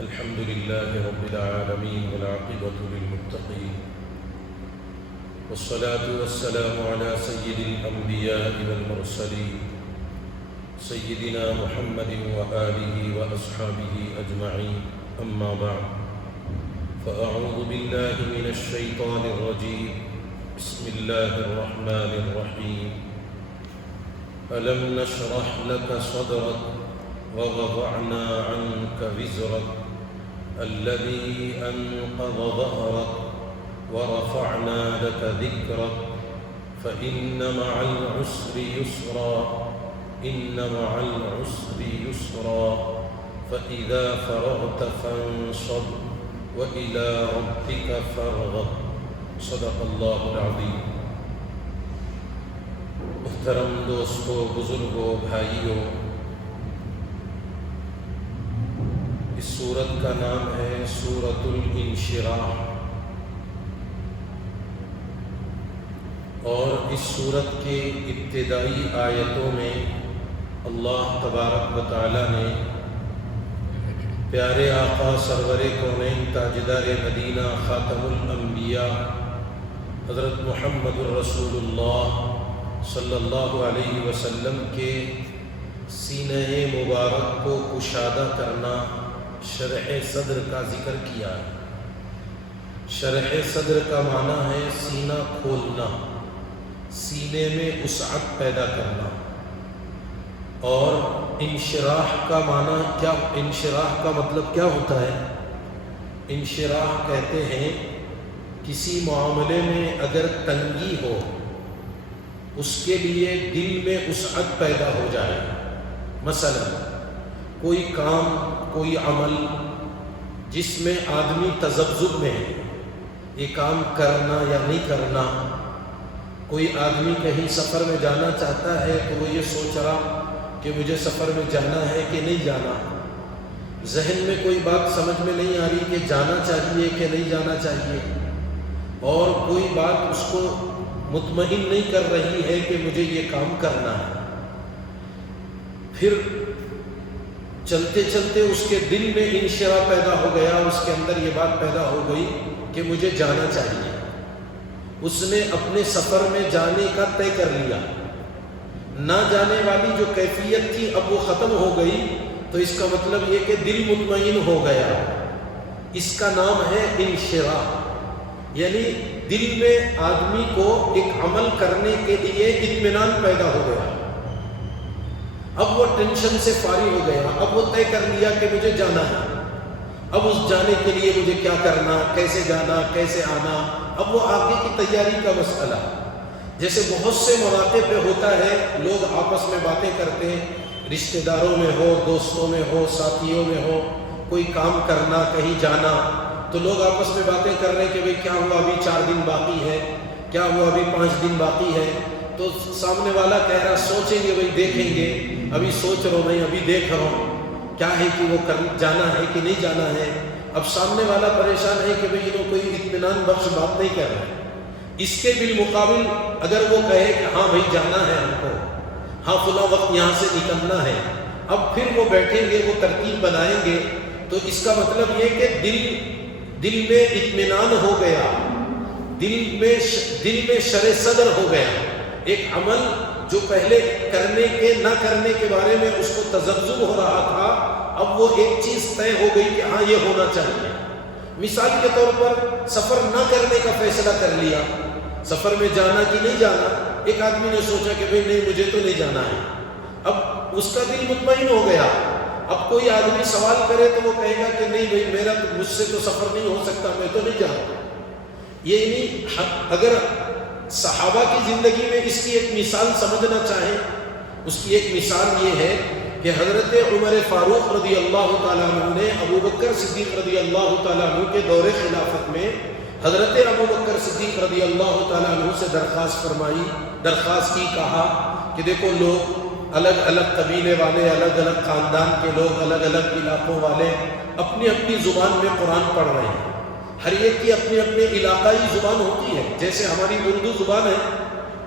الحمد لله رب العالمين والعاقبة للمتقين والصلاة والسلام على سيد الأنبياء والمرسلين سيدنا محمد وآله وأصحابه أجمعين أما بعد فأعوذ بالله من الشيطان الرجيم بسم الله الرحمن الرحيم ألم نشرح لك صدرك ووضعنا عنك وزرك الذي أنقض ظهرك ورفعنا لك ذكرك فإن مع العسر يسرا إن مع العسر يسرا فإذا فرغت فانصب وإلى ربك فارغب صدق اللہ العظیم۔ محترم دوستو، بزرگوں، بھائیوں، اس سورت کا نام ہے سورۃ الانشراح، اور اس سورت کے ابتدائی آیتوں میں اللہ تبارک و تعالی نے پیارے آقا سرور کونین تاجدار مدینہ خاتم الانبیاء حضرت محمد الرسول اللہ صلی اللہ علیہ وسلم کے سینہ مبارک کو کشادہ کرنا، شرح صدر کا ذکر کیا ہے۔ شرح صدر کا معنی ہے سینہ کھولنا، سینے میں وسعت پیدا کرنا، اور انشراح کا معنی کیا، انشراح کا مطلب کیا ہوتا ہے؟ انشراح کہتے ہیں کسی معاملے میں اگر تنگی ہو، اس کے لیے دل میں وسعت پیدا ہو جائے۔ مثلا کوئی کام، کوئی عمل جس میں آدمی تذبذب میں ہے، یہ کام کرنا یا نہیں کرنا۔ کوئی آدمی کہیں سفر میں جانا چاہتا ہے تو وہ یہ سوچ رہا کہ مجھے سفر میں جانا ہے کہ نہیں جانا، ذہن میں کوئی بات سمجھ میں نہیں آ رہی کہ جانا چاہیے کہ نہیں جانا چاہیے، اور کوئی بات اس کو مطمئن نہیں کر رہی ہے کہ مجھے یہ کام کرنا ہے۔ پھر چلتے چلتے اس کے دل میں انشراح پیدا ہو گیا، اس کے اندر یہ بات پیدا ہو گئی کہ مجھے جانا چاہیے۔ اس نے اپنے سفر میں جانے کا طے کر لیا، نہ جانے والی جو کیفیت تھی اب وہ ختم ہو گئی، تو اس کا مطلب یہ کہ دل مطمئن ہو گیا۔ اس کا نام ہے انشراح، یعنی دل میں آدمی کو ایک عمل کرنے کے لیے اطمینان پیدا ہو گیا۔ اب وہ ٹینشن سے فارغ ہو گیا، اب وہ طے کر لیا کہ مجھے جانا ہے۔ اب اس جانے کے لیے مجھے کیا کرنا، کیسے جانا، کیسے آنا، اب وہ آگے کی تیاری کا مسئلہ۔ جیسے بہت سے مواقع پہ ہوتا ہے، لوگ آپس میں باتیں کرتے ہیں، رشتہ داروں میں ہو، دوستوں میں ہو، ساتھیوں میں ہو، کوئی کام کرنا، کہیں جانا، تو لوگ آپس میں باتیں کر رہے ہیں کہ بھئی کیا ہوا، ابھی 4 دن باقی ہے، کیا ہوا، ابھی 5 دن باقی ہے۔ تو سامنے والا کہہ رہا سوچیں گے، بھئی دیکھیں گے، ابھی سوچ رہا ہوں، میں ابھی دیکھ رہا ہوں کیا ہے کہ وہ جانا ہے کہ نہیں جانا ہے۔ اب سامنے والا پریشان ہے کہ بھئی انہوں کوئی اطمینان بخش بات نہیں کر رہے۔ اس کے بالمقابل اگر وہ کہے کہ ہاں بھئی جانا ہے ہم کو، ہاں فلاں وقت یہاں سے نکلنا ہے، اب پھر وہ بیٹھیں گے، وہ ترتیب بنائیں گے، تو اس کا مطلب یہ کہ دل میں اطمینان ہو گیا، دل میں شرح صدر ہو گیا۔ ایک عمل جو پہلے کرنے کے نہ کرنے کے بارے میں اس کو تذبذب ہو رہا تھا، اب وہ ایک چیز طے ہو گئی کہ ہاں یہ ہونا چاہیے۔ مثال کے طور پر سفر نہ کرنے کا فیصلہ کر لیا، سفر میں جانا کہ نہیں جانا۔ ایک آدمی نے سوچا کہ بھئی نہیں، مجھے تو نہیں جانا ہے، اب اس کا دل مطمئن ہو گیا۔ اب کوئی آدمی سوال کرے تو وہ کہے گا کہ نہیں بھئی مجھ سے تو سفر نہیں ہو سکتا، میں تو نہیں جاؤں۔ یہ نہیں، اگر صحابہ کی زندگی میں اس کی ایک مثال سمجھنا چاہیں، اس کی ایک مثال یہ ہے کہ حضرت عمر فاروق رضی اللہ تعالیٰ عنہ نے ابو بکر صدیق رضی اللہ تعالیٰ عنہ کے دور خلافت میں حضرت ابو بکر صدیق رضی اللہ تعالیٰ عنہ سے درخواست کی، کہا کہ دیکھو لوگ الگ الگ قبیلے والے، الگ الگ خاندان کے لوگ، الگ الگ علاقوں والے اپنی اپنی زبان میں قرآن پڑھ رہے ہیں، ہر ایک کی اپنی اپنی علاقائی زبان ہوتی ہے۔ جیسے ہماری اردو زبان ہے،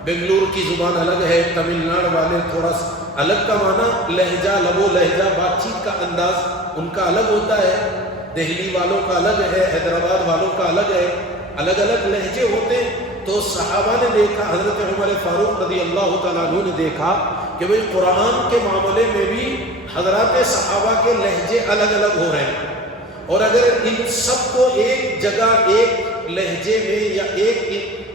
بنگلور کی زبان الگ ہے، تمل ناڈو والے تھوڑا سا الگ کا معنی لہجہ، لب و لہجہ، بات چیت کا انداز ان کا الگ ہوتا ہے۔ دہلی والوں کا الگ ہے، حیدرآباد والوں کا الگ ہے، الگ الگ لہجے ہوتے ہیں۔ تو صحابہ نے دیکھا، حضرت عمر فاروق رضی اللہ تعالیٰ عنہ نے دیکھا کہ بھئی قرآن کے معاملے میں بھی حضرات صحابہ کے لہجے الگ الگ ہو رہے ہیں، اور اگر ان سب کو ایک جگہ ایک لہجے میں یا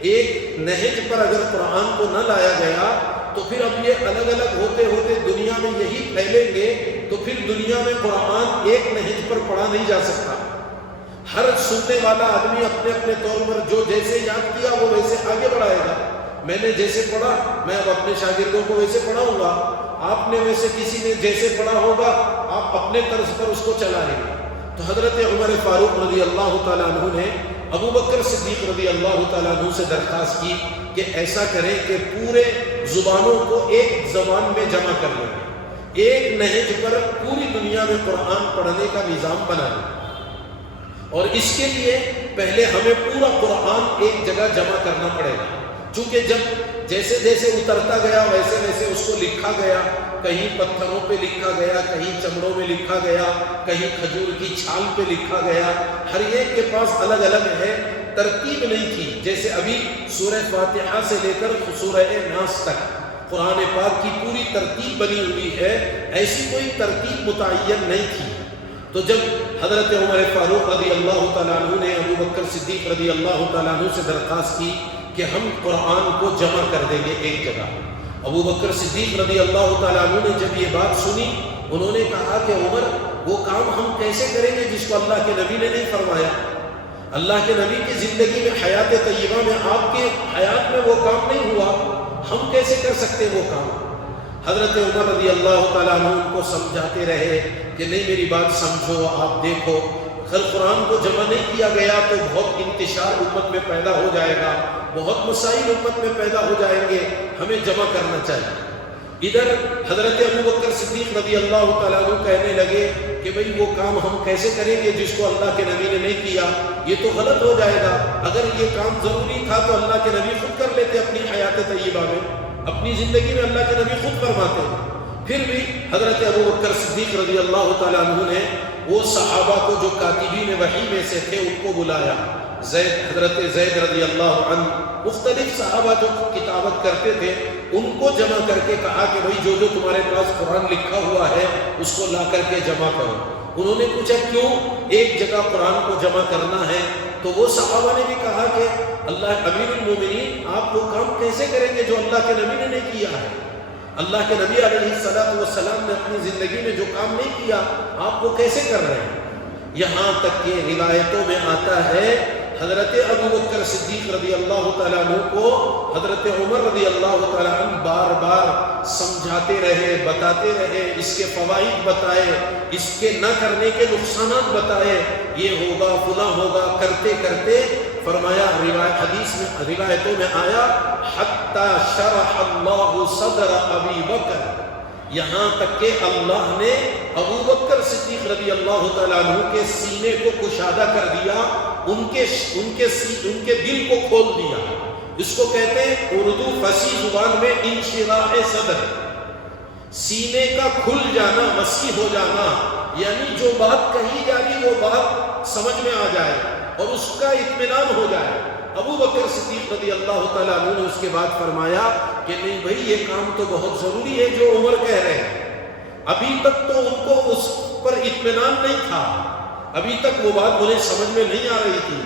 ایک نہج پر اگر قرآن کو نہ لایا گیا تو پھر اب یہ الگ الگ ہوتے ہوتے دنیا میں یہی پھیلیں گے، تو پھر دنیا میں قرآن ایک نہج پر پڑھا نہیں جا سکتا۔ ہر سننے والا آدمی اپنے اپنے طور پر جو جیسے یاد کیا وہ ویسے آگے بڑھائے گا۔ میں نے جیسے پڑھا میں اب اپنے شاگردوں کو ویسے پڑھاؤں گا، آپ نے ویسے کسی نے جیسے پڑھا ہوگا آپ اپنے طرز پر اس کو چلائیں گے۔ تو حضرت عمر فاروق رضی اللہ تعالیٰ عنہ نے ابو بکر صدیق رضی اللہ تعالیٰ عنہ سے درخواست کی کہ ایسا کریں کہ پورے زبانوں کو ایک زبان میں جمع کر لیں، ایک نہج پر پوری دنیا میں قرآن پڑھنے کا نظام بنا لیں، اور اس کے لیے پہلے ہمیں پورا قرآن ایک جگہ جمع کرنا پڑے گا، چونکہ جب جیسے جیسے اترتا گیا ویسے ویسے اس کو لکھا گیا، کہیں پتھروں پہ لکھا گیا، کہیں چمڑوں میں لکھا گیا، کہیں کھجور کی چھال پہ لکھا گیا، ہر ایک کے پاس الگ الگ ہے، ترتیب نہیں تھی۔ جیسے ابھی سورہ فاتحہ سے لے کر سورہ ناس تک قرآن پاک کی پوری ترتیب بنی ہوئی ہے، ایسی کوئی ترتیب متعین نہیں تھی۔ تو جب حضرت عمر فاروق رضی اللہ تعالیٰ عنہ نے ابو بکر صدیق رضی اللہ تعالیٰ عنہ سے درخواست کی کہ ہم قرآن کو جمع کر دیں گے ایک جگہ، ابو بکر صدیق رضی اللہ تعالیٰ عنہ نے جب یہ بات سنی انہوں نے کہا کہ عمر وہ کام ہم کیسے کریں گے جس کو اللہ کے نبی نے نہیں فرمایا؟ اللہ کے نبی کی زندگی میں حیات طیبہ میں آپ کے حیات میں وہ کام نہیں ہوا، ہم کیسے کر سکتے وہ کام؟ حضرت عمر رضی اللہ تعالیٰ عنہ ان کو سمجھاتے رہے کہ نہیں میری بات سمجھو، آپ دیکھو اگر قرآن کو جمع نہیں کیا گیا تو بہت انتشار امت میں پیدا ہو جائے گا، بہت مسائل امت میں پیدا ہو جائیں گے، ہمیں جمع کرنا چاہیے۔ ادھر حضرت ابو بکر صدیق رضی اللہ تعالیٰ عنہ کہنے لگے کہ بھئی وہ کام ہم کیسے کریں گے جس کو اللہ کے نبی نے نہیں کیا، یہ تو غلط ہو جائے گا، اگر یہ کام ضروری تھا تو اللہ کے نبی خود کر لیتے اپنی حیات طیبہ میں، اپنی زندگی میں اللہ کے نبی خود فرماتے ہیں۔ پھر بھی حضرت ابو بکر صدیق رضی اللہ تعالیٰ عنہ نے وہ صحابہ کو جو کاتبین وحی میں سے تھے ان کو بلایا، حضرت زید رضی اللہ عنہ، مختلف صحابہ جو کتابت کرتے تھے ان کو جمع کر کے کہا کہ بھئی جو جو تمہارے پاس قرآن لکھا ہوا ہے اس کو لا کر کے جمع کرو۔ انہوں نے پوچھا کیوں ایک جگہ قرآن کو جمع کرنا ہے؟ تو وہ صحابہ نے بھی کہا کہ اللہ امیر المومنین آپ وہ کام کیسے کریں گے جو اللہ کے نبی نے نہیں کیا ہے؟ اللہ کے نبی علیہ السلام نے اپنی زندگی میں جو کام نہیں کیا آپ وہ کیسے کر رہے ہیں؟ یہاں تک کہ روایتوں میں آتا ہے حضرت ابو بکر صدیق رضی اللہ تعالیٰ عنہ کو حضرت عمر رضی اللہ تعالیٰ عنہ بار بار سمجھاتے رہے، بتاتے رہے، اس کے فوائد بتائے، اس کے نہ کرنے کے نقصانات بتائے، یہ ہوگا فلاں ہوگا، کرتے کرتے فرمایا حدیث میں روایتوں میں آیا حتی شرح اللہ صدر ابی بکر، یہاں تک کہ اللہ نے ابو بکر صدیق رضی اللہ تعالیٰ عنہ کے سینے کو کشادہ کر دیا، ان کے دل کو کھول دیا۔ اس کو کہتے ہیں اردو فصیح زبان میں انشراح صدر، سینے کا کھل جانا، وسیع ہو جانا، یعنی جو بات کہی جا رہی وہ بات سمجھ میں آ جائے اور اس کا اطمینان ہو جائے۔ ابو بکر صدیق رضی اللہ تعالیٰ عنہ نے اس کے بعد فرمایا کہ نہیں بھائی یہ کام تو بہت ضروری ہے جو عمر کہہ رہے ہیں، ابھی تک تو ان کو اس پر اطمینان نہیں تھا، ابھی تک وہ بات انہیں سمجھ میں نہیں آ رہی تھی۔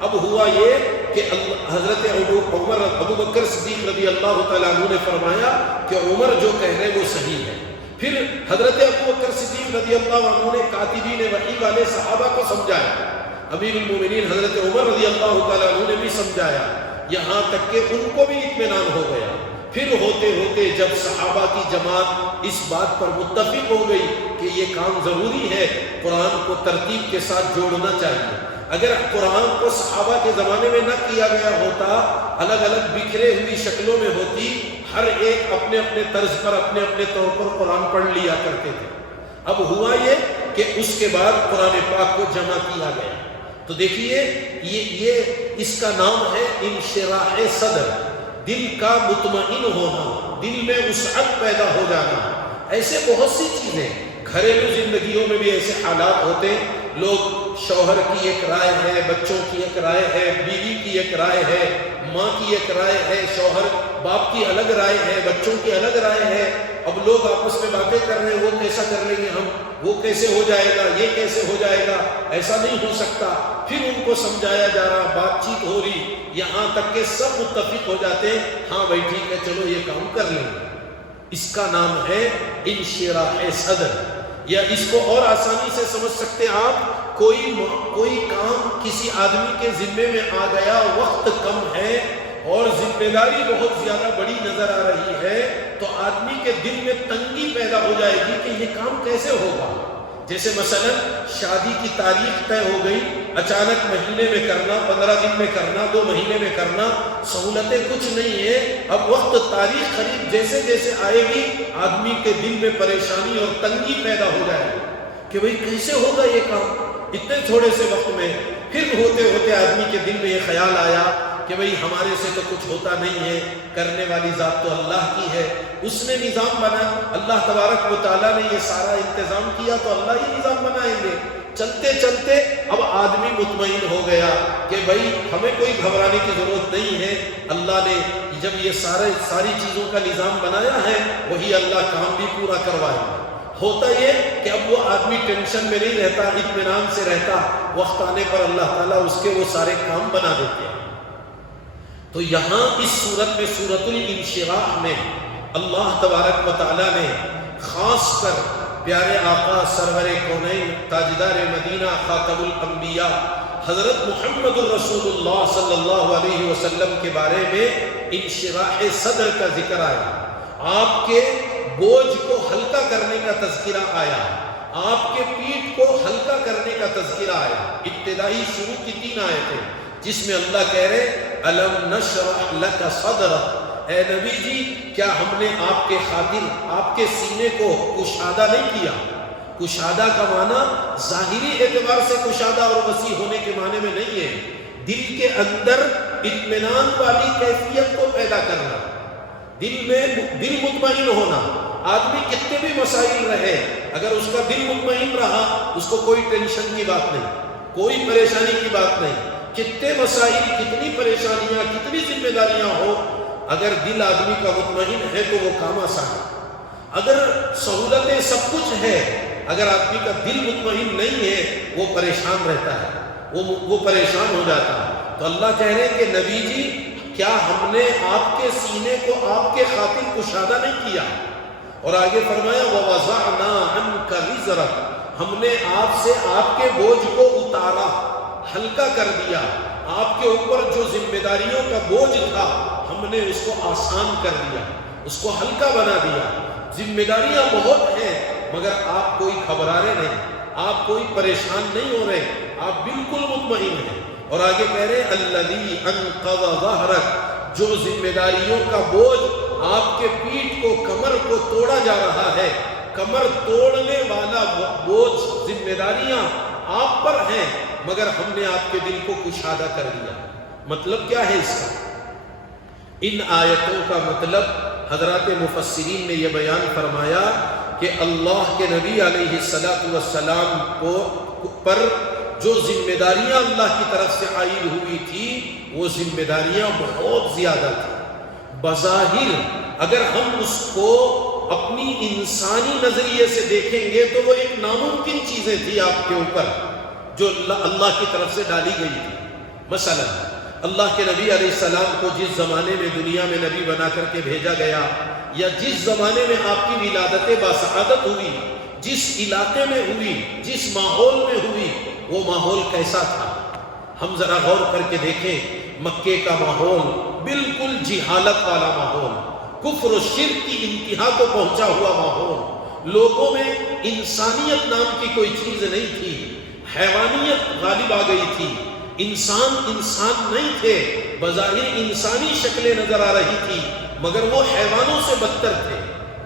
اب ہوا یہ کہ حضرت ابو بکر صدیق رضی اللہ تعالیٰ عنہ نے فرمایا کہ عمر جو کہہ رہے وہ صحیح ہے۔ پھر حضرت ابو بکر صدیق رضی اللہ عنہ نے کاتبین وحی والے صحابہ کو سمجھایا، امیر المومنین حضرت عمر رضی اللہ تعالیٰ عنہ نے بھی سمجھایا، یہاں تک کہ ان کو بھی اطمینان ہو گیا۔ پھر ہوتے ہوتے جب صحابہ کی جماعت اس بات پر متفق ہو گئی کہ یہ کام ضروری ہے، قرآن کو ترتیب کے ساتھ جوڑنا چاہیے، اگر قرآن کو صحابہ کے زمانے میں نہ کیا گیا ہوتا، الگ الگ بکھرے ہوئی شکلوں میں ہوتی، ہر ایک اپنے اپنے طرز پر اپنے اپنے طور پر قرآن پڑھ لیا کرتے تھے۔ اب ہوا یہ کہ اس کے بعد قرآن پاک کو جمع کیا گیا۔ تو دیکھیے یہ اس کا نام ہے انشراح صدر، دل کا مطمئن ہونا، دل میں وسعت پیدا ہو جانا۔ ایسے بہت سی چیزیں گھریلو زندگیوں میں بھی ایسے حالات ہوتے ہیں لوگ شوہر کی ایک رائے ہے، بچوں کی ایک رائے ہے، بیوی کی ایک رائے ہے، ماں کی ایک رائے ہے، شوہر باپ کی الگ رائے ہے، بچوں کی الگ رائے ہے۔ اب لوگ آپس میں باتیں کر رہے ہیں، وہ کیسا کر لیں گے ہم، وہ کیسے ہو جائے گا، یہ کیسے ہو جائے گا، ایسا نہیں ہو سکتا۔ پھر ان کو سمجھایا جا رہا، بات چیت ہو رہی، یہاں تک کہ سب متفق ہو جاتے ہیں، ہاں بھائی ٹھیک ہے چلو یہ کام کر لیں گے۔ اس کا نام ہے انشراح صدر، یا اس کو اور آسانی سے سمجھ سکتے ہیں آپ، کوئی کام کسی آدمی کے ذمے میں آ گیا، وقت کم ہے اور ذمہ داری بہت زیادہ بڑی نظر آ رہی ہے، تو آدمی کے دل میں تنگی پیدا ہو جائے گی کہ یہ کام کیسے ہوگا۔ جیسے مثلا شادی کی تاریخ طے ہو گئی، اچانک مہینے میں کرنا، 15 دن میں کرنا، 2 مہینے میں کرنا، سہولتیں کچھ نہیں ہیں۔ اب وقت تاریخ قریب جیسے جیسے آئے گی، آدمی کے دل میں پریشانی اور تنگی پیدا ہو جائے گی کہ بھئی کیسے ہوگا یہ کام اتنے تھوڑے سے وقت میں۔ پھر ہوتے ہوتے آدمی کے دل میں یہ خیال آیا کہ بھئی ہمارے سے تو کچھ ہوتا نہیں ہے، کرنے والی ذات تو اللہ کی ہے، اس نے نظام بنا، اللہ تبارک و تعالیٰ نے یہ سارا انتظام کیا تو اللہ ہی نظام بنائیں گے۔ چلتے چلتے اب آدمی مطمئن ہو گیا کہ بھئی ہمیں کوئی گھبرانے کی ضرورت نہیں ہے، اللہ نے جب یہ ساری چیزوں کا نظام بنایا ہے، وہی اللہ کام بھی پورا کروائے گا۔ ہوتا یہ کہ اب وہ آدمی ٹینشن میں نہیں رہتا، اطمینان سے رہتا، وقت آنے پر اللہ تعالیٰ اس کے وہ سارے کام بنا دیتے ہیں۔ تو یہاں اس صورت میں، سورۃ الانشراح میں، اللہ تبارک و تعالیٰ نے خاص کر پیارے آقا سرور کونین تاجدار مدینہ خاتم الانبیاء حضرت محمد الرسول اللہ صلی اللہ علیہ وسلم کے بارے میں انشراح صدر کا ذکر آیا، آپ کے بوجھ کو ہلکا کرنے کا تذکرہ آیا، آپ کے پیٹھ کو ہلکا کرنے کا تذکرہ آیا۔ ابتدائی شروع کی 3 آیتیں جس میں اللہ کہہ رہے الم نشرح لک صدرک، اے نبی جی کیا ہم نے آپ کے خاطر آپ کے سینے کو کشادہ نہیں کیا؟ کشادہ کا معنی ظاہری اعتبار سے کشادہ اور وسیع ہونے کے معنی میں نہیں ہے، دل کے اندر اطمینان والی کیفیت کو پیدا کرنا، دل مطمئن ہونا۔ آدمی کتنے بھی مسائل رہے، اگر اس کا دل مطمئن رہا، اس کو کوئی ٹینشن کی بات نہیں، کوئی پریشانی کی بات نہیں۔ کتنے مسائل، کتنی پریشانیاں، کتنی ذمہ داریاں ہو، اگر دل آدمی کا مطمئن ہے تو وہ کام آسان ہے۔ اگر سہولتیں سب کچھ ہے، اگر آدمی کا دل مطمئن نہیں ہے، وہ پریشان رہتا ہے، وہ پریشان ہو جاتا ہے۔ تو اللہ کہہ رہے ہیں کہ نبی جی کیا ہم نے آپ کے سینے کو آپ کے خاطر کشادہ نہیں کیا؟ اور آگے فرمایا وَوَضَعْنَا عَنْكَ وِزْرَكَ، ہم نے آپ سے آپ کے بوجھ کو اتارا، ہلکا کر دیا، آپ کے اوپر جو ذمہ داریوں کا بوجھ تھا ہم نے اس کو آسان کر دیا، اس کو ہلکا بنا دیا۔ ذمہ داریاں بہت ہیں مگر آپ کوئی گھبرانے نہیں، آپ کوئی پریشان نہیں ہو رہے، آپ بالکل مطمئن ہیں۔ اور آگے کہہ رہے الذی انقض ظہرک، جو ذمہ داریوں کا بوجھ آپ کے پیٹھ کو، کمر کو توڑا جا رہا ہے، کمر توڑنے والا بوجھ، ذمہ داریاں آپ پر ہیں مگر ہم نے آپ کے دل کو کشادہ کر دیا۔ مطلب کیا ہے اس کا؟ ان آیتوں کا مطلب حضرات مفسرین نے یہ بیان فرمایا کہ اللہ کے نبی علیہ السلام پر جو ذمہ داریاں اللہ کی طرف سے عائد ہوئی تھی، وہ ذمہ داریاں بہت زیادہ تھیں۔ بظاہر اگر ہم اس کو اپنی انسانی نظریے سے دیکھیں گے تو وہ ایک ناممکن چیزیں تھی آپ کے اوپر جو اللہ کی طرف سے ڈالی گئی تھی۔ مثلا اللہ کے نبی علیہ السلام کو جس زمانے میں دنیا میں نبی بنا کر کے بھیجا گیا، یا جس زمانے میں آپ کی ولادت باسعادت ہوئی، جس علاقے میں ہوئی، جس ماحول میں ہوئی، وہ ماحول کیسا تھا؟ ہم ذرا غور کر کے دیکھیں۔ مکے کا ماحول بالکل جہالت والا ماحول، کفر و شرک کی انتہا کو پہنچا ہوا ماحول، لوگوں میں انسانیت نام کی کوئی چیز نہیں تھی، حیوانیت غالب آ گئی تھی، انسان نہیں تھے، بظاہر انسانی شکلیں نظر آ رہی تھی مگر وہ حیوانوں سے بدتر تھے،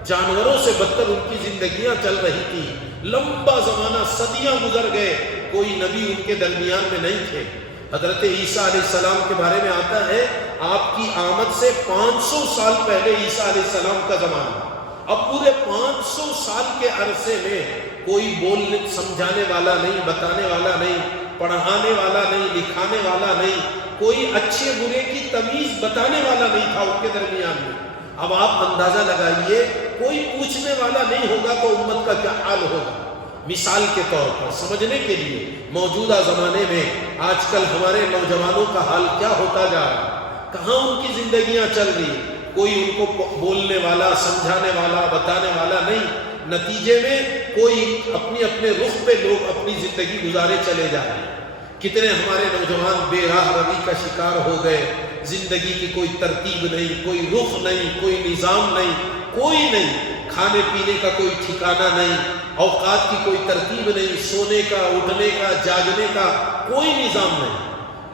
جانوروں سے بدتر ان کی زندگیاں چل رہی تھی۔ لمبا زمانہ، صدیاں گزر گئے، کوئی نبی ان کے درمیان میں نہیں تھے۔ حضرت عیسیٰ علیہ السلام کے بارے میں آتا ہے آپ کی آمد سے 500 سال پہلے عیسیٰ علیہ السلام کا زمانہ، اب پورے 500 سال کے عرصے میں کوئی بولنے سمجھانے والا نہیں، بتانے والا نہیں، پڑھانے والا نہیں، لکھانے والا نہیں، کوئی اچھے برے کی تمیز بتانے والا نہیں تھا ان کے درمیان میں۔ اب آپ اندازہ لگائیے، کوئی پوچھنے والا نہیں ہوگا تو امت کا کیا حال ہوگا۔ مثال کے طور پر سمجھنے کے لیے، موجودہ زمانے میں آج کل ہمارے نوجوانوں کا حال کیا ہوتا جا رہا ہے، کہاں ان کی زندگیاں چل رہی، کوئی ان کو بولنے والا، سمجھانے والا، بتانے والا نہیں، نتیجے میں کوئی اپنی اپنے رخ پہ لوگ اپنی زندگی گزارے چلے جا رہے ہیں۔ کتنے ہمارے نوجوان بے راہ روی کا شکار ہو گئے، زندگی کی کوئی ترتیب نہیں، کوئی رخ نہیں، کوئی نظام نہیں، کوئی نہیں، کھانے پینے کا کوئی ٹھکانہ نہیں، اوقات کی کوئی ترتیب نہیں، سونے کا، اٹھنے کا، جاگنے کا کوئی نظام نہیں۔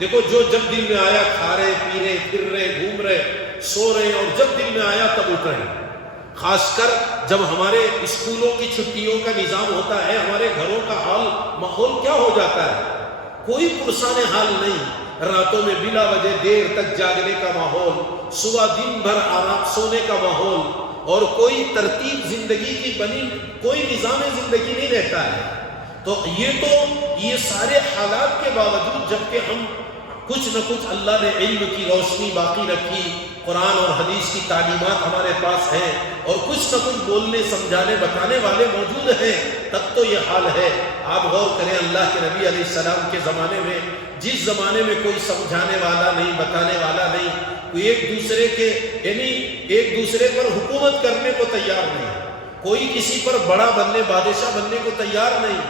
دیکھو، جو جب دل میں آیا کھا رہے، پی رہے، پھر رہے، گھوم رہے، سو رہے، اور جب دل میں آیا تب اٹھ رہے۔ خاص کر جب ہمارے اسکولوں کی چھٹیوں کا نظام ہوتا ہے، ہمارے گھروں کا حال ماحول کیا ہو جاتا ہے، کوئی پرسان حال نہیں، راتوں میں بلا وجہ دیر تک جاگنے کا ماحول، صبح دن بھر آرام سونے کا ماحول، اور کوئی ترتیب زندگی کی بنی، کوئی نظام زندگی نہیں رہتا ہے۔ تو یہ سارے حالات کے باوجود جبکہ ہم کچھ نہ کچھ اللہ نے علم کی روشنی باقی رکھی، قرآن اور حدیث کی تعلیمات ہمارے پاس ہیں، اور کچھ نہ کچھ بولنے، سمجھانے، بتانے والے موجود ہیں، تب تو یہ حال ہے۔ آپ غور کریں، اللہ کے نبی علیہ السلام کے زمانے میں، جس زمانے میں کوئی سمجھانے والا نہیں، بتانے والا نہیں، کوئی ایک دوسرے پر حکومت کرنے کو تیار نہیں، کوئی کسی پر بڑا بننے، بادشاہ بننے کو تیار نہیں،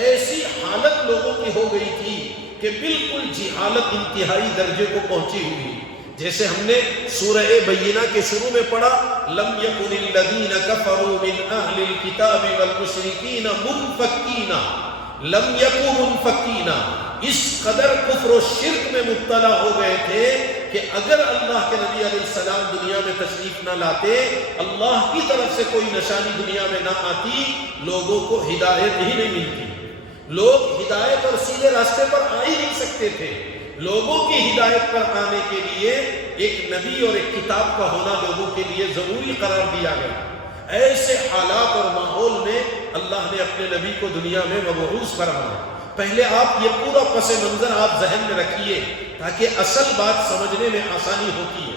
ایسی حالت لوگوں کی ہو گئی تھی کہ بالکل جہالت انتہائی درجے کو پہنچی ہوئی۔ جیسے ہم نے سورہ بینہ کے شروع میں پڑھا، لم یکن الذین کفروا من اہل الکتاب والمشرکین منفکین، لم یکن منفکین، اس قدر کفر و شرک میں مبتلا ہو گئے تھے کہ اگر اللہ کے نبی علیہ السلام دنیا میں تشریف نہ لاتے، اللہ کی طرف سے کوئی نشانی دنیا میں نہ آتی، لوگوں کو ہدایت ہی نہیں ملتی، لوگ ہدایت اور سیدھے راستے پر آ ہی نہیں سکتے تھے۔ لوگوں کی ہدایت پر آنے کے لیے ایک نبی اور ایک کتاب کا ہونا لوگوں کے لیے ضروری قرار دیا گیا۔ ایسے حالات اور ماحول میں اللہ نے اپنے نبی کو دنیا میں مبعوث فرمایا۔ پہلے آپ یہ پورا پس منظر آپ ذہن میں رکھیے تاکہ اصل بات سمجھنے میں آسانی ہوتی ہے۔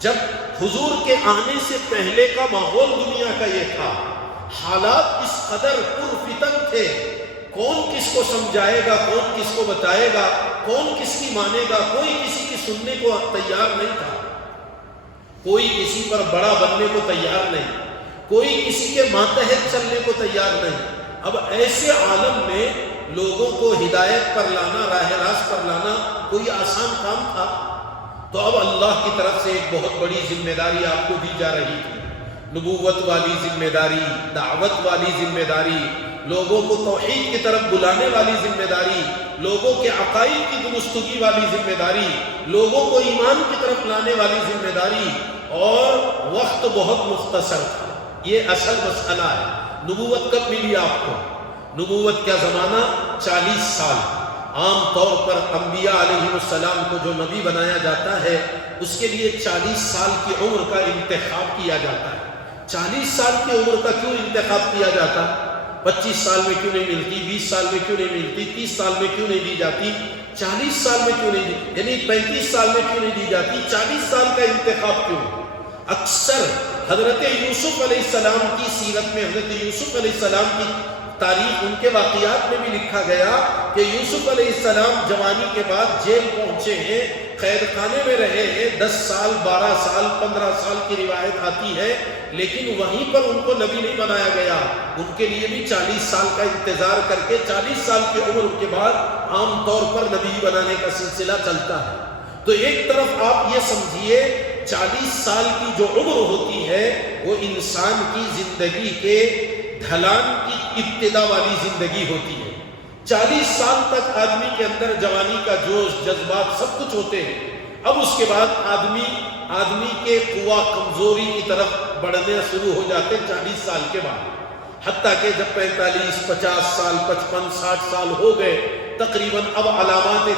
جب حضور کے آنے سے پہلے کا ماحول دنیا کا یہ تھا، حالات اس قدر پرفتن تھے، کون کس کو سمجھائے گا، کون کس کو بتائے گا، کون کس کی مانے گا، کوئی کسی کی سننے کو تیار نہیں تھا، کوئی کسی پر بڑا بننے کو تیار نہیں، کوئی کسی کے ماتحت چلنے کو تیار نہیں۔ اب ایسے عالم میں لوگوں کو ہدایت پر لانا، راہ راست پر لانا کوئی آسان کام تھا؟ تو اب اللہ کی طرف سے ایک بہت بڑی ذمہ داری آپ کو دی جا رہی تھی، نبوت والی ذمہ داری، دعوت والی ذمہ داری، لوگوں کو توحید کی طرف بلانے والی ذمہ داری، لوگوں کے عقائد کی درستگی والی ذمہ داری، لوگوں کو ایمان کی طرف لانے والی ذمہ داری، اور وقت بہت مختصر تھا۔ یہ اصل مسئلہ ہے۔ نبوت کب ملی آپ کو؟ نبوت کا زمانہ 40 سال۔ عام طور پر انبیاء علیہ السلام کو جو نبی بنایا جاتا ہے اس کے لیے 40 سال کی عمر کا انتخاب کیا جاتا ہے۔ 40 سال کی عمر کا کیوں انتخاب کیا جاتا؟ 25 سال میں کیوں نہیں ملتی، 20 سال میں کیوں نہیں ملتی، 30 سال میں کیوں نہیں دی جاتی، 40 سال میں کیوں نہیں دی، یعنی 35 سال میں کیوں نہیں دی جاتی، 40 سال کا انتخاب کیوں؟ اکثر حضرت یوسف علیہ السلام کی سیرت میں، حضرت یوسف علیہ السلام کی تاریخ، ان کے واقعات میں بھی لکھا گیا کہ یوسف علیہ السلام جوانی کے بعد جیل پہنچے ہیں، قید خانے میں رہے ہیں، 10 سال، 12 سال، 15 سال کی روایت آتی ہے، لیکن وہیں پر ان کو نبی نہیں بنایا گیا۔ ان کے لیے بھی 40 سال کا انتظار کر کے 40 سال کی عمر کے بعد عام طور پر نبی بنانے کا سلسلہ چلتا ہے۔ تو ایک طرف آپ یہ سمجھیے 40 سال کی جو عمر ہوتی ہے وہ انسان کی زندگی کے ڈھلان کی ابتدا والی زندگی ہوتی ہے۔ 40 سال تک آدمی کے اندر جوانی کا جوش، جذبات سب کچھ ہوتے ہیں۔ اب اس کے بعد آدمی کے قوا کمزوری کی طرف بڑھنے شروع ہو جاتے 40 سال کے بعد، حتیٰ کہ جب 45، 50 سال، 55، 60 سال ہو گئے، تقریباً اب علامات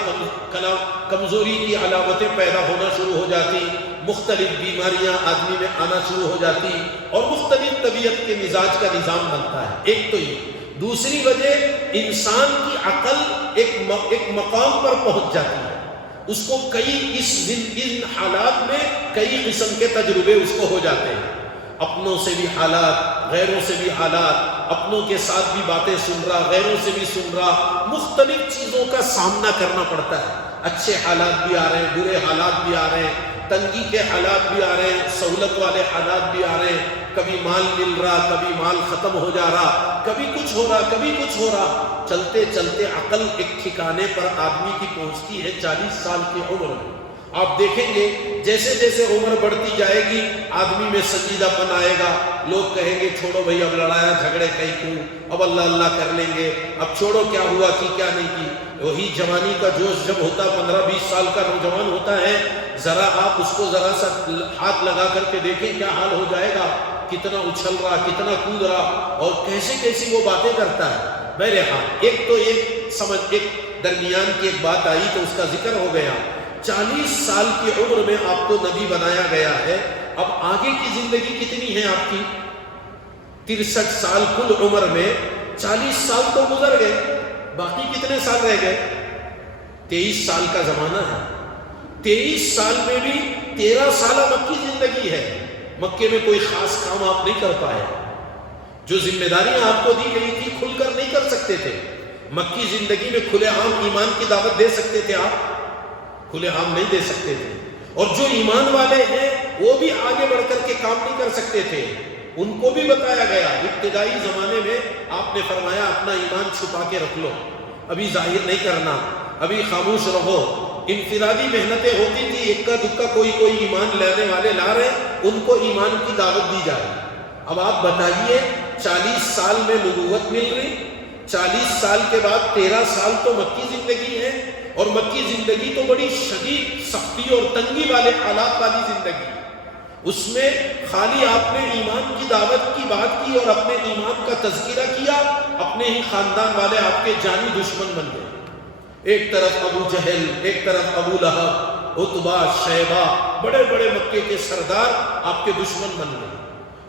کمزوری کی علامتیں پیدا ہونا شروع ہو جاتی، مختلف بیماریاں آدمی میں آنا شروع ہو جاتی اور مختلف طبیعت کے مزاج کا نظام بنتا ہے. ایک تو یہ. دوسری وجہ انسان کی عقل ایک مقام پر پہنچ جاتی ہے. اس کو ان حالات میں کئی قسم کے تجربے اس کو ہو جاتے ہیں. اپنوں سے بھی حالات، غیروں سے بھی حالات، اپنوں کے ساتھ بھی باتیں سن رہا، غیروں سے بھی سن رہا، مختلف چیزوں کا سامنا کرنا پڑتا ہے. اچھے حالات بھی آ رہے ہیں، برے حالات بھی آ رہے ہیں، تنگی کے حالات بھی آ رہے ہیں، سہولت والے حالات بھی آ رہے ہیں. کبھی مال مل رہا، کبھی مال ختم ہو جا رہا، کبھی کچھ ہو رہا، کبھی کچھ ہو رہا. چلتے چلتے عقل ایک ٹھکانے پر آدمی کی پہنچتی ہے 40 سال کی عمر میں. آپ دیکھیں گے جیسے جیسے عمر بڑھتی جائے گی آدمی میں سنجیدہ پن آئے گا. لوگ کہیں گے چھوڑو بھائی اب لڑایا جھگڑے کہیں کیوں، اب اللہ اللہ کر لیں گے، اب چھوڑو کیا ہوا کی کیا نہیں کی. وہی جوانی کا جوش جب ہوتا 15-20 سال کا نوجوان ہوتا ہے، ذرا آپ اس کو ذرا سا ہاتھ لگا کر کے دیکھیں کیا حال ہو جائے گا. کتنا اچھل رہا، کتنا کود رہا اور کیسی وہ باتیں کرتا ہے. بہرحال ایک تو ایک درمیان کی ایک بات آئی تو اس کا ذکر ہو گیا. 40 سال کی عمر میں آپ کو نبی بنایا گیا ہے. اب آگے کی زندگی کتنی ہے آپ کی؟ 63 سال کل عمر میں 40 سال تو گزر گئے، باقی کتنے سال رہ گئے؟ 23 سال کا زمانہ ہے. 23 سال میں بھی 13 سالہ مکی زندگی ہے. مکے میں کوئی خاص کام آپ نہیں کر پائے. جو ذمہ داریاں آپ کو دی گئی تھی کھل کر نہیں کر سکتے تھے. مکی زندگی میں کھلے عام ایمان کی دعوت دے سکتے تھے آپ؟ کھلے عام نہیں دے سکتے تھے. اور جو ایمان والے ہیں وہ بھی آگے بڑھ کر کے کام نہیں کر سکتے تھے. ان کو بھی بتایا گیا. ابتدائی زمانے میں آپ نے فرمایا اپنا ایمان چھپا کے رکھ لو، ابھی ظاہر نہیں کرنا، ابھی خاموش رہو. انفرادی محنتیں ہوتی تھی، اکا دکا کوئی ایمان لانے والے لا رہے، ان کو ایمان کی دعوت دی جائے. اب آپ بتائیے 40 سال میں نبوت مل رہی، 40 سال کے بعد 13 سال تو مکی زندگی ہے. اور مکی زندگی تو بڑی شدید سختی اور تنگی والے حالات والی زندگی. اس میں خالی آپ نے ایمان کی دعوت کی بات کی اور اپنے ایمان کا تذکرہ کیا، اپنے ہی خاندان والے آپ کے جانی دشمن بن گئے. ایک طرف ابو جہل، ایک طرف ابو لہب، عتبہ، شیبہ، بڑے بڑے مکے کے سردار آپ کے دشمن بن گئے.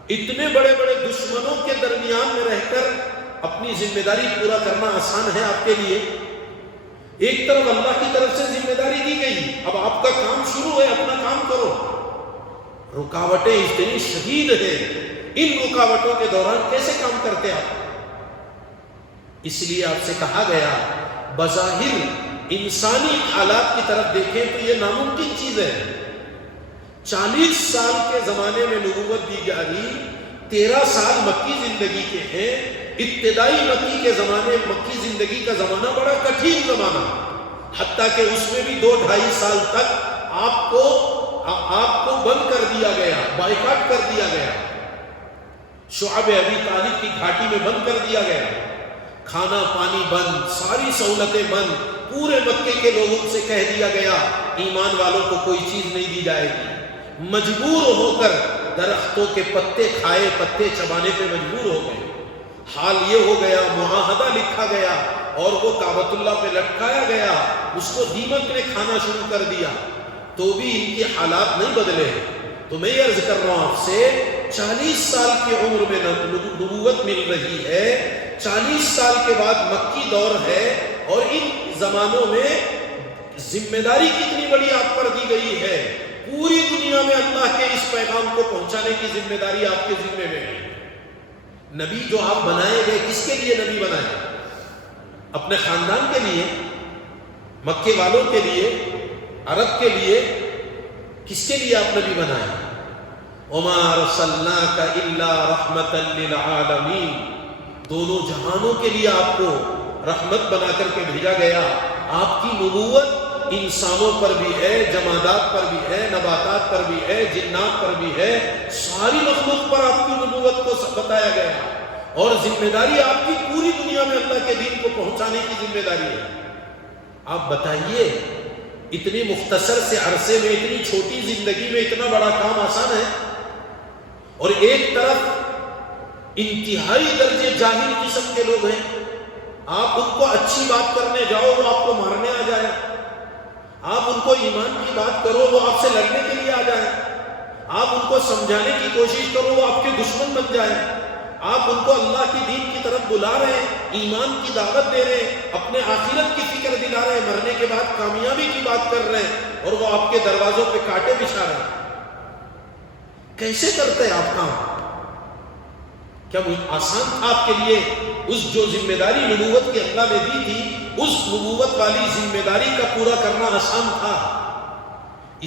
اتنے بڑے بڑے دشمنوں کے درمیان میں رہ کر اپنی ذمہ داری پورا کرنا آسان ہے آپ کے لیے؟ ایک طرف اللہ کی طرف سے ذمہ داری دی گئی، اب آپ کا کام شروع ہے، اپنا کام کرو. رکاوٹیں اتنی شدید ہیں، ان رکاوٹوں کے دوران کیسے کام کرتے آپ؟ اس لیے آپ سے کہا گیا بظاہر انسانی حالات کی طرف دیکھیں تو یہ ناممکن چیز ہے. 40 سال کے زمانے میں نبوت دی جا رہی، 13 سال مکی زندگی کے ہیں. ابتدائی مکی زندگی کا زمانہ بڑا کٹھین زمانہ، حتیٰ کہ اس میں بھی 2-2.5 سال تک آپ کو بند کر دیا گیا، بائیکاٹ کر دیا گیا. شعب ابی طالب کی گھاٹی میں بند کر دیا گیا. کھانا پانی بند، ساری سہولتیں بند. پورے مکے کے لوگوں سے کہہ دیا گیا ایمان والوں کو کوئی چیز نہیں دی جائے گی. مجبور ہو کر درختوں کے پتے کھائے، پتے چبانے پہ مجبور ہو گئے. حال یہ ہو گیا، معاہدہ لکھا گیا اور وہ کعبۃ اللہ پہ لٹکایا گیا. اس کو دیمک نے کھانا شروع کر دیا تو بھی ان کے حالات نہیں بدلے. تو میں یہ عرض کر رہا ہوں آپ سے 40 سال کی عمر میں نبوت مل رہی ہے، 40 سال کے بعد مکی دور ہے، اور ان زمانوں میں ذمہ داری کتنی بڑی آپ پر دی گئی ہے. پوری دنیا میں اللہ کے اس پیغام کو پہنچانے کی ذمہ داری آپ کے ذمہ میں ہے. نبی جو آپ بنائے گئے کس کے لیے نبی بنائے؟ اپنے خاندان کے لیے، مکے والوں کے لیے، عرب کے لیے؟ کس کے لیے آپ نبی بنائے؟ وما ارسلناک الا رحمۃ للعالمین، دونوں جہانوں کے لیے آپ کو رحمت بنا کر کے بھیجا گیا. آپ کی نبوت انسانوں پر بھی ہے، جمادات پر بھی ہے، نباتات پر بھی ہے، جنات پر بھی ہے. ساری مخلوق پر آپ کی نبوت کو بتایا گیا، اور ذمہ داری آپ کی پوری دنیا میں اللہ کے دین کو پہنچانے کی ذمہ داری ہے. آپ بتائیے اتنی مختصر سے عرصے میں، اتنی چھوٹی زندگی میں اتنا بڑا کام آسان ہے؟ اور ایک طرف انتہائی درجے جاہل قسم کے لوگ ہیں، آپ ان کو اچھی بات کرنے جاؤ وہ آپ کو مارنے آ جائے. آپ ان کو ایمان کی بات کرو وہ آپ سے لڑنے کے لیے آ جائیں، آپ ان کو سمجھانے کی کوشش کرو وہ آپ کے دشمن بن جائیں، آپ ان کو اللہ کی دین کی طرف بلا رہے ہیں، ایمان کی دعوت دے رہے ہیں، اپنے آخرت کی فکر دلا رہے ہیں، مرنے کے بعد کامیابی کی بات کر رہے ہیں، اور وہ آپ کے دروازوں پہ کانٹے بچھا رہے ہیں۔ کیسے کرتے ہیں آپ کام؟ کیا آسان تھا آپ کے لیے اس جو ذمہ داری نبوت کی اللہ نے دی تھی، اس نبوت والی ذمہ داری کا پورا کرنا آسان تھا؟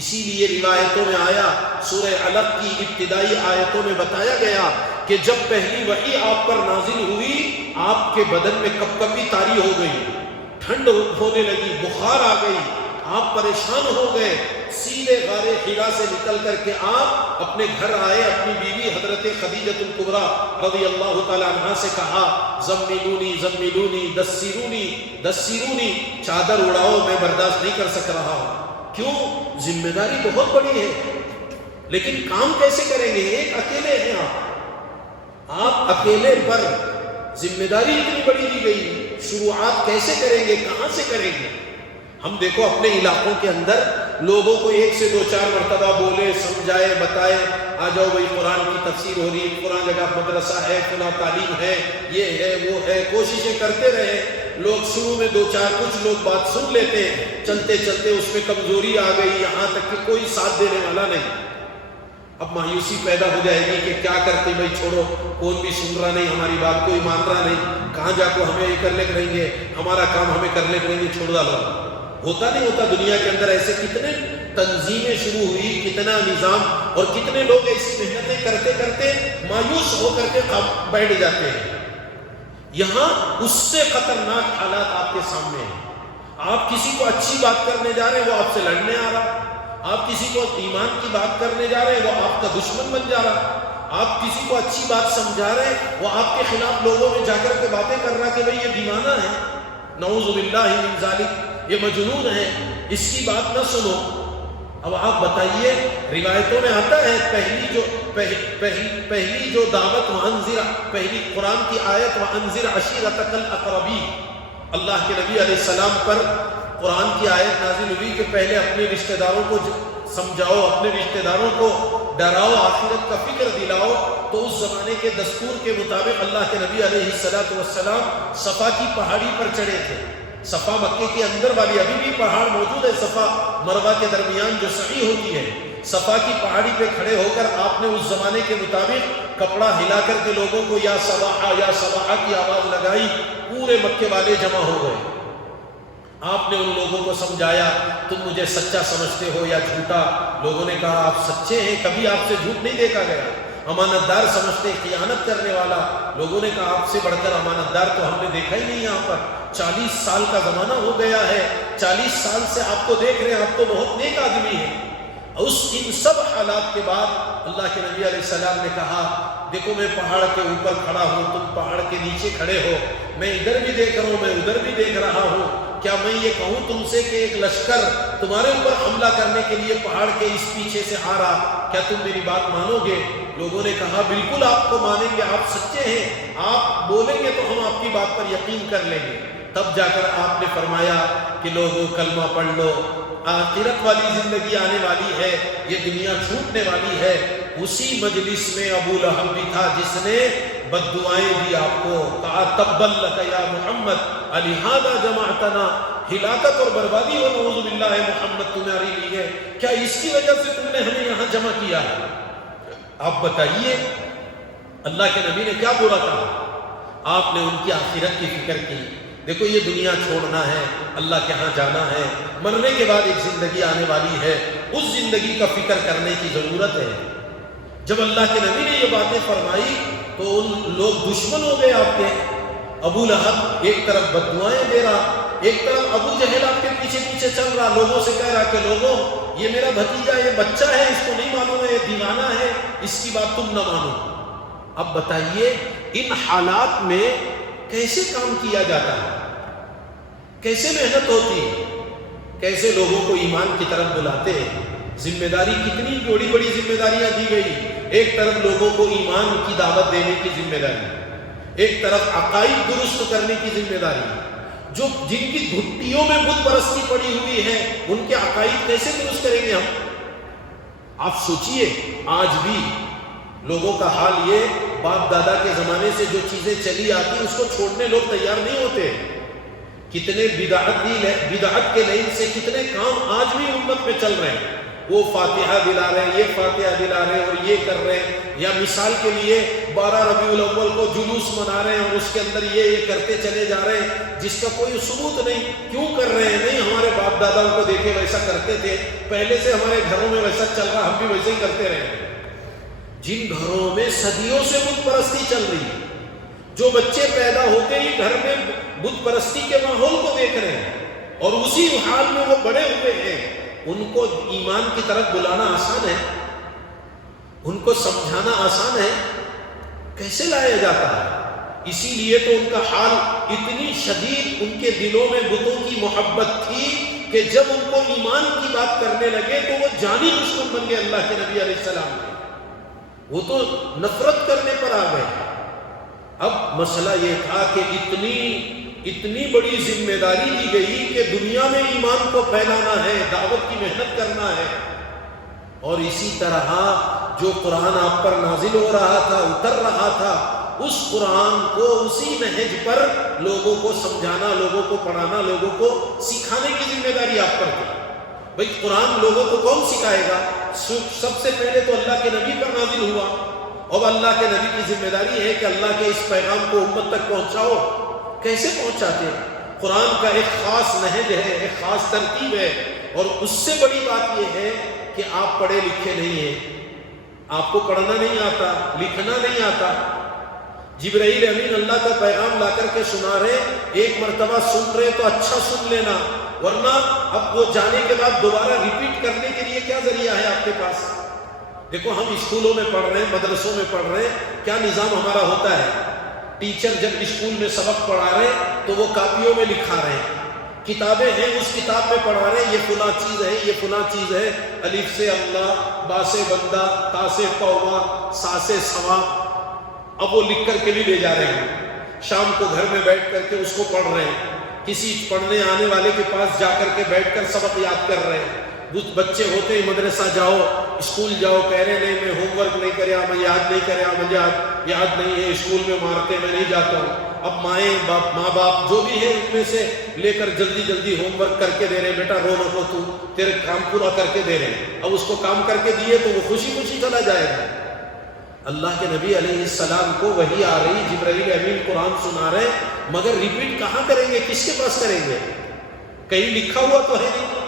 اسی لیے روایتوں میں آیا، سورہ علق کی ابتدائی آیتوں میں بتایا گیا کہ جب پہلی وحی آپ پر نازل ہوئی آپ کے بدن میں کپکپی طاری ہو گئی، ٹھنڈ ہونے لگی، بخار آ گئی، آپ پریشان ہو گئے، سیدھے غار حرا سے نکل کر کے آپ اپنے گھر آئے، اپنی بیوی حضرت خدیجۃ الکبریٰ رضی اللہ تعالی عنہا سے کہا زملونی زملونی دسرونی دسرونی، چادر اڑاؤ، میں برداشت نہیں کر سک رہا ہوں۔ کیوں؟ ذمہ داری بہت بڑی ہے، لیکن کام کیسے کریں گے؟ ایک اکیلے ہیں آپ اکیلے پر ذمہ داری اتنی بڑی دی گئی، شروعات کیسے کریں گے؟ کہاں سے کریں گے؟ ہم دیکھو اپنے علاقوں کے اندر لوگوں کو ایک سے دو چار مرتبہ بولے، سمجھائے، بتائے، آ جاؤ بھائی قرآن کی تفسیر ہو رہی ہے، فلاں جگہ مدرسہ ہے، فلاں تعلیم ہے، یہ ہے وہ ہے، کوششیں کرتے رہے، لوگ شروع میں دو چار کچھ لوگ بات سن لیتے ہیں، چلتے چلتے اس میں کمزوری آ گئی، یہاں تک کہ کوئی ساتھ دینے والا نہیں۔ اب مایوسی پیدا ہو جائے گی کہ کیا کرتے بھائی، چھوڑو، کون بھی سن رہا نہیں، ہماری بات کوئی مان رہا نہیں، کہاں جا کو ہمیں یہ کر لے کریں گے، ہمارا کام ہمیں کر لے کریں گے، چھوڑ ڈالو۔ ہوتا نہیں ہوتا دنیا کے اندر ایسے کتنے تنظیمیں شروع ہوئی، کتنا نظام، اور کتنے لوگ ایسی محنتیں کرتے کرتے مایوس ہو کر کے بیٹھ جاتے ہیں۔ یہاں اس سے خطرناک حالات آپ کے سامنے ہیں۔ آپ کسی کو اچھی بات کرنے جا رہے ہیں، وہ آپ سے لڑنے آ رہا، آپ کسی کو ایمان کی بات کرنے جا رہے ہیں، وہ آپ کا دشمن بن جا رہا، آپ کسی کو اچھی بات سمجھا رہے ہیں، وہ آپ کے خلاف لوگوں میں جا کر کے باتیں کر رہا کہ بھئی یہ دیوانہ ہے، نعوذ باللہ من ذالک، یہ مجنون ہے، اس کی بات نہ سنو۔ اب آپ بتائیے، روایتوں میں آتا ہے پہلی جو دعوت وانذر، پہلی قرآن کی آیت وانذر عشیرتک الاقربین، اللہ کے نبی علیہ السلام پر قرآن کی آیت نازل ہوئی کہ پہلے اپنے رشتہ داروں کو سمجھاؤ، اپنے رشتہ داروں کو ڈراؤ، آخرت کا فکر دلاؤ۔ تو اس زمانے کے دستور کے مطابق اللہ کے نبی علیہ السلام صفا کی پہاڑی پر چڑھے تھے۔ صفا مکے کے اندر والی ابھی بھی پہاڑ موجود ہے، صفا مروہ کے درمیان جو سعی ہوتی ہے، صفا کی پہاڑی پہ کھڑے ہو کر آپ نے اس زمانے کے مطابق کپڑا ہلا کر کے لوگوں کو یا صباحا کی آواز لگائی، پورے مکے والے جمع ہو گئے۔ آپ نے ان لوگوں کو سمجھایا، تم مجھے سچا سمجھتے ہو یا جھوٹا؟ لوگوں نے کہا آپ سچے ہیں، کبھی آپ سے جھوٹ نہیں دیکھا گیا۔ امانت دار سمجھتے، خیانت کرنے والا؟ لوگوں نے کہا آپ سے بڑھ کر امانت دار تو ہم نے دیکھا ہی نہیں یہاں پر، 40 سال کا زمانہ ہو گیا ہے، 40 سال سے آپ کو دیکھ رہے ہیں، آپ تو بہت نیک آدمی ہیں۔ ان سب حالات کے بعد اللہ کے نبی علیہ السلام نے کہا دیکھو میں پہاڑ کے اوپر کھڑا ہوں، تم پہاڑ کے نیچے کھڑے ہو، میں ادھر بھی دیکھ رہا ہوں، میں ادھر بھی دیکھ رہا ہوں، کیا میں یہ کہوں تم سے کہ ایک لشکر تمہارے اوپر حملہ کرنے کے لیے پہاڑ کے اس پیچھے سے آ رہا، کیا تم میری بات مانو گے؟ لوگوں نے کہا بالکل آپ کو مانیں گے، آپ سچے ہیں، آپ بولیں گے تو ہم آپ کی بات پر یقین کر لیں گے۔ تب جا کر آپ نے فرمایا کہ لوگوں کلمہ پڑھ لو، آخرت والی زندگی آنے والی ہے، یہ دنیا چھوٹنے والی ہے۔ اسی مجلس میں ابو لہب بھی تھا جس نے بد دعائیں دی آپ کو، کہا تبا لک یا محمد الہذا جمعتنا، ہلاکت اور بربادی ہو نعوذ باللہ محمد تمہاری لی ہے، کیا اس کی وجہ سے تم نے ہمیں یہاں جمع کیا ہے؟ آپ بتائیے اللہ کے نبی نے کیا برا کہا؟ آپ نے ان کی آخرت کی فکر کی۔ دیکھو یہ دنیا چھوڑنا ہے، اللہ کے ہاں جانا ہے، مرنے کے بعد ایک زندگی آنے والی ہے، اس زندگی کا فکر کرنے کی ضرورت ہے۔ جب اللہ کے نبی نے یہ باتیں فرمائی تو ان لوگ دشمن ہو گئے آپ کے۔ ابو لہب ایک طرف بد دعائیں دے رہا، ایک طرف ابو جہل آپ کے پیچھے پیچھے چل رہا، لوگوں سے کہہ رہا کہ لوگوں یہ میرا بھتیجا، یہ بچہ ہے، اس کو نہیں معلوم ہے، یہ دیوانہ ہے، اس کی بات تم نہ مانو۔ اب بتائیے ان حالات میں کیسے کام کیا جاتا ہے، کیسے محنت ہوتی ہے، کیسے لوگوں کو ایمان کی طرف بلاتے ہیں؟ ذمہ داری کتنی بڑی بڑی ذمہ داریاں دی گئی۔ ایک طرف لوگوں کو ایمان کی دعوت دینے کی ذمہ داری، ایک طرف عقائد درست کرنے کی ذمہ داری، جن کی گھٹیوں میں بت پرستی پڑی ہوئی ہے، ان کے عقائد کیسے درست کریں گے ہم؟ آپ سوچئے، آج بھی لوگوں کا حال یہ، باپ دادا کے زمانے سے جو چیزیں چلی آتی اس کو چھوڑنے لوگ تیار نہیں ہوتے۔ کتنے بدعت کے لین سے کتنے کام آج بھی امت میں چل رہے ہیں، وہ فاتحہ دلا رہے ہیں، یہ فاتحہ دلا رہے ہیں اور یہ کر رہے ہیں، یا مثال کے لیے 12 ربیع الاول کو جلوس منا رہے ہیں اور اس کے اندر یہ کرتے چلے جا رہے ہیں جس کا کوئی ثبوت نہیں۔ کیوں کر رہے ہیں؟ نہیں، ہمارے باپ دادا کو دیکھے ویسا کرتے تھے، پہلے سے ہمارے گھروں میں ویسا چل رہا، ہم بھی ویسے ہی کرتے رہے۔ جن گھروں میں صدیوں سے بت پرستی چل رہی ہے، جو بچے پیدا ہوتے ہی گھر میں بت پرستی کے ماحول کو دیکھ رہے ہیں اور اسی حال میں وہ بڑے ہوئے ہیں، ان کو ایمان کی طرف بلانا آسان ہے؟ ان کو سمجھانا آسان ہے؟ کیسے لایا جاتا ہے؟ اسی لیے تو ان کا حال اتنی شدید، ان کے دلوں میں بتوں کی محبت تھی کہ جب ان کو ایمان کی بات کرنے لگے تو وہ جانی دشمن بن گئے اللہ کے نبی علیہ السلام کے۔ وہ تو نفرت کرنے پر آ گئے۔ اب مسئلہ یہ تھا کہ اتنی بڑی ذمہ داری دی گئی کہ دنیا میں ایمان کو پھیلانا ہے، دعوت کی محنت کرنا ہے، اور اسی طرح جو قرآن آپ پر نازل ہو رہا تھا، اتر رہا تھا، اس قرآن کو اسی نہج پر لوگوں کو سمجھانا، لوگوں کو پڑھانا، لوگوں کو سکھانے کی ذمہ داری آپ پر تھی۔ بھئی قرآن لوگوں کو کون سکھائے گا؟ سب سے پہلے تو اللہ کے نبی پر نازل ہوا، اب اللہ کے نبی کی ذمہ داری ہے کہ اللہ کے اس پیغام کو امت تک پہنچاؤ۔ کیسے پہنچاتے ہیں؟ قرآن کا ایک خاص نہج ہے، ایک خاص ترتیب ہے، اور اس سے بڑی بات یہ ہے کہ آپ پڑھے لکھے نہیں ہیں، آپ کو پڑھنا نہیں آتا، لکھنا نہیں آتا۔ جبرائیل امین اللہ کا پیغام لا کر کے سنا رہے، ایک مرتبہ سن رہے تو اچھا سن لینا، ورنہ اب وہ جانے کے بعد دوبارہ ریپیٹ کرنے کے لیے کیا ذریعہ ہے آپ کے پاس؟ دیکھو، ہم اسکولوں میں پڑھ رہے ہیں، مدرسوں میں پڑھ رہے ہیں، کیا نظام ہمارا ہوتا ہے؟ ٹیچر جب اسکول میں سبق پڑھا رہے ہیں تو وہ کاپیوں میں لکھا رہے ہیں، کتابیں ہیں، اس کتاب میں پڑھا رہے ہیں، یہ فلاں چیز ہے، یہ فلاں چیز ہے، الف سے اللہ، با سے بندہ، تا سے توبہ، سا سے سوا، اب وہ لکھ کر کے بھی لے جا رہے ہیں۔ شام کو گھر میں بیٹھ کر کے اس کو پڑھ رہے ہیں، کسی پڑھنے آنے والے کے پاس جا کر کے بیٹھ کر سبق یاد کر رہے ہیں۔ بچے ہوتے ہیں مدرسہ جاؤ، اسکول جاؤ، کہہ رہے نہیں میں ہوم ورک نہیں کریا، میں یاد نہیں کریا، مجھے یاد نہیں ہے، اسکول میں مارتے میں نہیں جاتا ہوں۔ اب ماں باپ جو بھی ہیں ان میں سے لے کر جلدی جلدی ہوم ورک کر کے دے رہے ہیں، بیٹا رو نہ تو تیرے کام پورا کر کے دے رہے ہیں۔ اب اس کو کام کر کے دیے تو وہ خوشی خوشی چلا جائے گا۔ اللہ کے نبی علیہ السلام کو وحی آ رہی، جبرائیل امین قرآن سنا رہے، مگر ریپیٹ کہاں کریں گے؟ کس کے پاس کریں گے؟ کہیں لکھا ہوا تو ہے نہیں،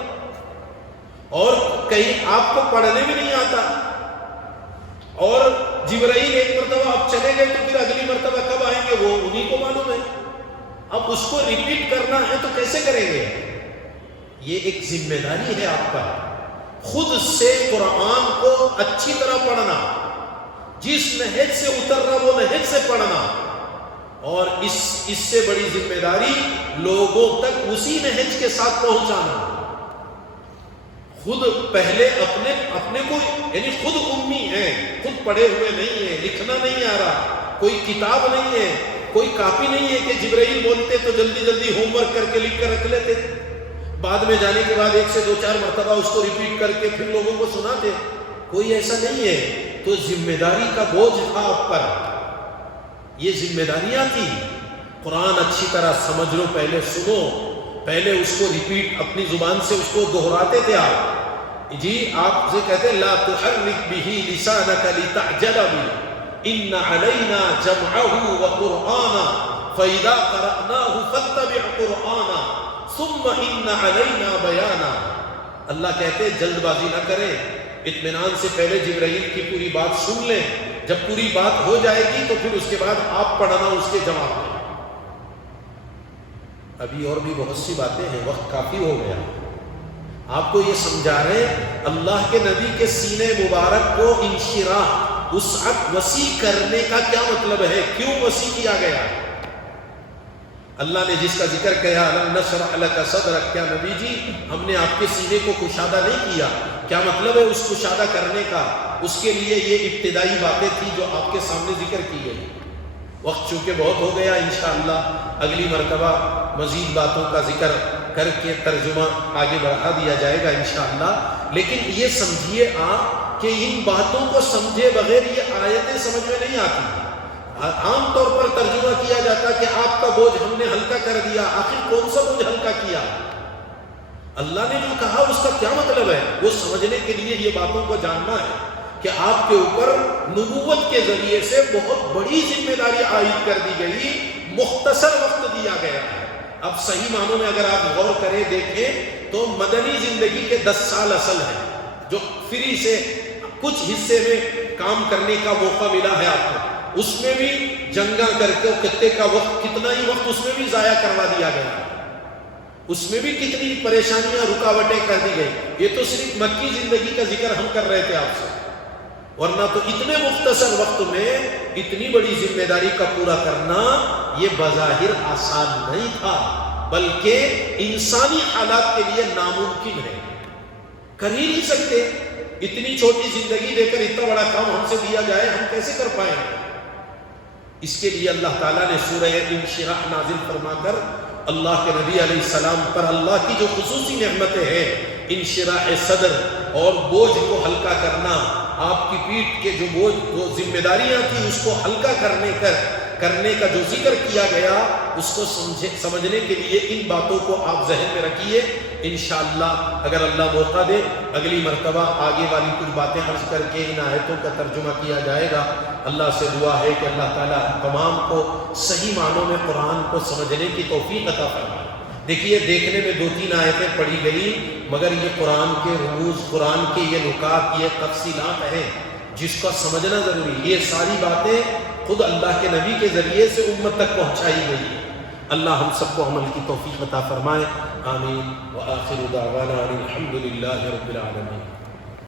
اور کہیں آپ کو پڑھنے بھی نہیں آتا، اور جبرائیل ایک مرتبہ آپ چلے گئے تو پھر اگلی مرتبہ کب آئیں گے وہ انہی کو معلوم ہے۔ اب اس کو ریپیٹ کرنا ہے تو کیسے کریں گے؟ یہ ایک ذمہ داری ہے آپ پر، خود سے قرآن کو اچھی طرح پڑھنا، جس نہج سے اتر رہا وہ نہج سے پڑھنا، اور اس سے بڑی ذمہ داری لوگوں تک اسی نہج کے ساتھ پہنچانا۔ خود پہلے اپنے کو، یعنی خود امی ہیں، خود پڑھے ہوئے نہیں ہیں، لکھنا نہیں آ رہا، کوئی کتاب نہیں ہے، کوئی کاپی نہیں ہے کہ جبرائیل بولتے تو جلدی جلدی ہوم ورک کر کے لکھ کر رکھ لیتے، بعد میں جانے کے بعد 1 سے 2 4 مرتبہ اس کو ریپیٹ کر کے پھر لوگوں کو سناتے۔ کوئی ایسا نہیں ہے، تو ذمہ داری کا بوجھ تھا آپ پر، یہ ذمہ داریاں تھی۔ قرآن اچھی طرح سمجھ لو، پہلے سنو، پہلے اس کو ریپیٹ اپنی زبان سے اس کو دہراتے تھے آپ۔ جی آپ سے کہتے ہیں لا تحرک بہ لسانک لتعجل بہ ان علینا جمعہ وقرآنا فاذا قرأناہ فاتبع قرآنا ثم ان علینا بیانا۔ اللہ کہتے ہیں جلد بازی نہ کریں، اطمینان سے پہلے جبرائیل کی پوری بات سن لیں، جب پوری بات ہو جائے گی تو پھر اس کے بعد آپ پڑھنا اس کے جواب میں۔ ابھی اور بھی بہت سی باتیں ہیں، وقت کافی ہو گیا، آپ کو یہ سمجھا رہے اللہ کے نبی کے سینے مبارک کو انشراح، وسعت، وسیع کرنے کا کیا مطلب ہے، کیوں وسیع کیا گیا؟ اللہ نے جس کا ذکر کیا الم نشرح لک صدرک، کیا نبی جی ہم نے آپ کے سینے کو کشادہ نہیں کیا؟ کیا مطلب ہے اس کشادہ کرنے کا؟ اس کے لیے یہ ابتدائی باتیں تھی جو آپ کے سامنے ذکر کی گئی۔ وقت چونکہ بہت ہو گیا، انشاءاللہ اگلی مرتبہ مزید باتوں کا ذکر کر کے ترجمہ آگے بڑھا دیا جائے گا انشاءاللہ. لیکن یہ سمجھیے آپ کہ ان باتوں کو سمجھے بغیر یہ آیتیں سمجھ میں نہیں آتی. عام طور پر ترجمہ کیا جاتا کہ آپ کا بوجھ ہم نے ہلکا کر دیا. آخر کون سا بوجھ ہلکا کیا؟ اللہ نے جو کہا اس کا کیا مطلب ہے؟ وہ سمجھنے کے لیے یہ باتوں کو جاننا ہے کہ آپ کے اوپر نبوت کے ذریعے سے بہت بڑی ذمہ داری عائد کر دی گئی، مختصر وقت دیا گیا ہے. اب صحیح معنوں میں اگر آپ غور کریں دیکھیں تو مدنی زندگی کے 10 سال اصل ہیں، جو فری سے کچھ حصے میں کام کرنے کا موقع ملا ہے آپ کو، اس میں بھی جنگاں کر کے خطے کا وقت کتنا ہی وقت اس میں بھی ضائع کروا دیا گیا، اس میں بھی کتنی پریشانیاں رکاوٹیں کر دی گئی. یہ تو صرف مکی زندگی کا ذکر ہم کر رہے تھے آپ سے، ورنہ تو اتنے مختصر وقت میں اتنی بڑی ذمہ داری کا پورا کرنا یہ بظاہر آسان نہیں تھا، بلکہ انسانی حالات کے لیے ناممکن ہے. کر ہی نہیں سکتے. اتنی چھوٹی زندگی دے کر اتنا بڑا کام ہم سے دیا جائے، ہم کیسے کر پائیں گے؟ اس کے لیے اللہ تعالیٰ نے سورہ انشراح نازل فرما کر اللہ کے نبی علیہ السلام پر اللہ کی جو خصوصی نعمتیں ہیں، انشراح صدر اور بوجھ کو ہلکا کرنا، آپ کی پیٹھ کے جو بوجھ جو ذمہ داریاں تھیں اس کو ہلکا کرنے کا جو ذکر کیا گیا، اس کو سمجھنے کے لیے ان باتوں کو آپ ذہن میں رکھیے. انشاءاللہ اگر اللہ موقع دے اگلی مرتبہ آگے والی کچھ باتیں عرض کر کے ان آیتوں کا ترجمہ کیا جائے گا. اللہ سے دعا ہے کہ اللہ تعالیٰ تمام کو صحیح معنوں میں قرآن کو سمجھنے کی توفیق عطا فرمائے. دیکھیے دیکھنے میں 2-3 آیتیں پڑھی گئی، مگر یہ قرآن کے رموز، قرآن کے یہ نکات، یہ تفصیلات ہیں جس کو سمجھنا ضروری. یہ ساری باتیں خود اللہ کے نبی کے ذریعے سے امت تک پہنچائی گئی. اللہ ہم سب کو عمل کی توفیق عطا فرمائے. آمین. وآخر دعوانا الحمد للہ رب العالمین.